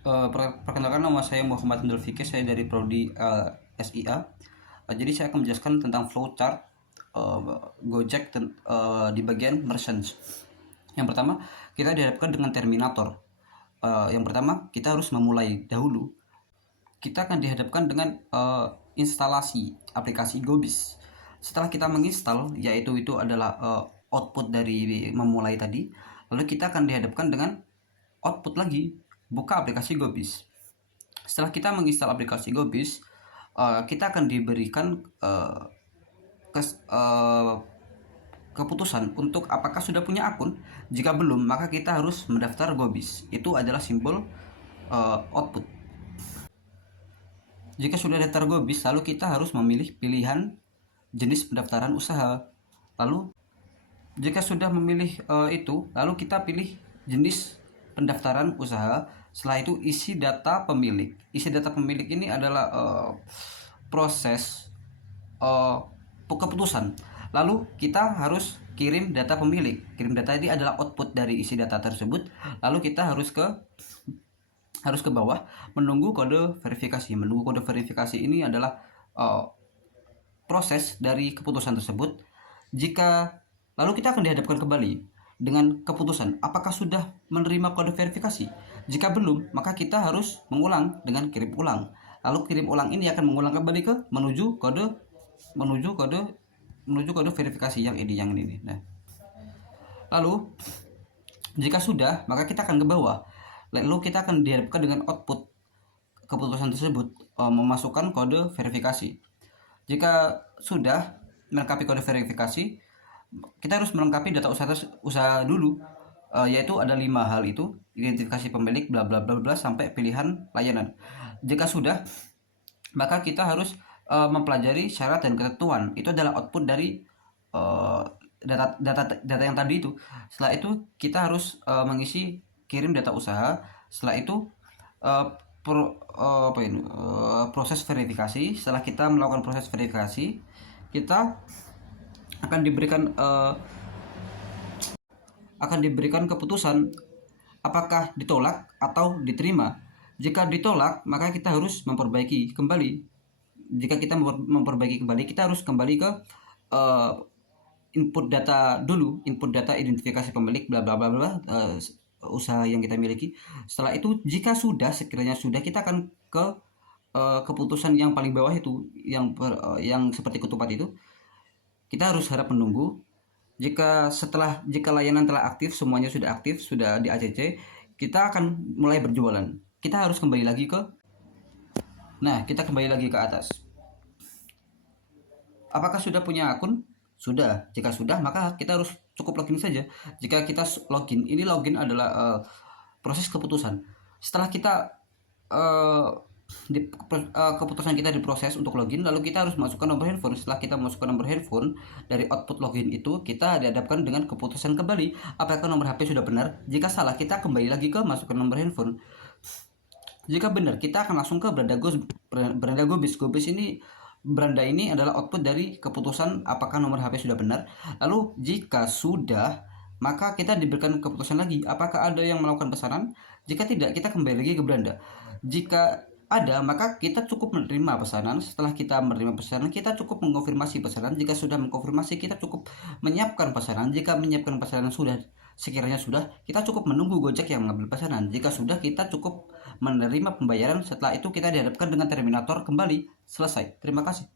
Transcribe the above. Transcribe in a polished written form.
Perkenalkan, nama saya Muhammad Nurul Fikri, saya dari Prodi SIA. Jadi saya akan menjelaskan tentang flowchart uh, Gojek di bagian merchants. Yang pertama, kita dihadapkan dengan terminator. Yang pertama, kita harus memulai dahulu. Kita akan dihadapkan dengan instalasi aplikasi Gobis. Setelah kita menginstal, yaitu itu adalah output dari memulai tadi, lalu kita akan dihadapkan dengan output lagi, buka aplikasi Gobis. Setelah kita menginstal aplikasi Gobis, kita akan diberikan keputusan untuk apakah sudah punya akun. Jika belum, maka kita harus mendaftar Gobis. Itu adalah simbol output. Jika sudah daftar Gobis, lalu kita harus memilih pilihan jenis pendaftaran usaha. Lalu jika sudah memilih itu, lalu kita pilih jenis pendaftaran usaha. Setelah itu isi data pemilik. Isi data pemilik ini adalah proses keputusan. Lalu kita harus kirim data pemilik. Kirim data ini adalah output dari isi data tersebut. Lalu kita harus ke bawah menunggu kode verifikasi. Menunggu kode verifikasi ini adalah proses dari keputusan tersebut. Lalu kita akan dihadapkan kembali dengan keputusan apakah sudah menerima kode verifikasi. Jika belum, maka kita harus mengulang dengan kirim ulang. Lalu kirim ulang ini akan mengulang kembali ke menuju kode verifikasi yang ini. Nah, lalu jika sudah, maka kita akan ke bawah. Lalu kita akan dihadapkan dengan output keputusan tersebut, memasukkan kode verifikasi. Jika sudah melengkapi kode verifikasi, kita harus melengkapi data usaha dulu, yaitu ada 5 hal itu: identifikasi pemilik, bla bla bla bla, sampai pilihan layanan. Jika sudah, maka kita harus mempelajari syarat dan ketentuan. Itu adalah output dari data yang tadi itu. Setelah itu kita harus mengisi kirim data usaha. Setelah itu proses verifikasi. Setelah kita melakukan proses verifikasi, kita akan diberikan keputusan apakah ditolak atau diterima. Jika ditolak, maka kita harus memperbaiki kembali. Jika kita memperbaiki kembali, kita harus kembali ke input data dulu, input data identifikasi pemilik bla bla bla bla, usaha yang kita miliki. Setelah itu, jika sekiranya sudah, kita akan ke keputusan yang paling bawah itu, yang seperti ketupat itu. Kita harus harap menunggu. Jika layanan telah aktif, semuanya sudah aktif, sudah di ACC, kita akan mulai berjualan. Kita harus kembali lagi kita kembali lagi ke atas. Apakah sudah punya akun? Sudah. Jika sudah, maka kita harus cukup login saja. Jika kita login, ini login adalah proses keputusan. Setelah kita keputusan kita diproses untuk login, lalu kita harus masukkan nomor handphone. Setelah kita masukkan nomor handphone dari output login itu, kita dihadapkan dengan keputusan kembali apakah nomor HP sudah benar. Jika salah, kita kembali lagi ke masukkan nomor handphone. Jika benar, kita akan langsung ke beranda Gobis. Beranda ini adalah output dari keputusan apakah nomor HP sudah benar. Lalu jika sudah, maka kita diberikan keputusan lagi apakah ada yang melakukan pesanan. Jika tidak, kita kembali lagi ke beranda. Jika ada, maka kita cukup menerima pesanan. Setelah kita menerima pesanan, kita cukup mengonfirmasi pesanan. Jika sudah mengkonfirmasi, kita cukup menyiapkan pesanan. Jika menyiapkan pesanan sekiranya sudah, kita cukup menunggu Gojek yang mengambil pesanan. Jika sudah, kita cukup menerima pembayaran. Setelah itu kita dihadapkan dengan terminator kembali. Selesai. Terima kasih.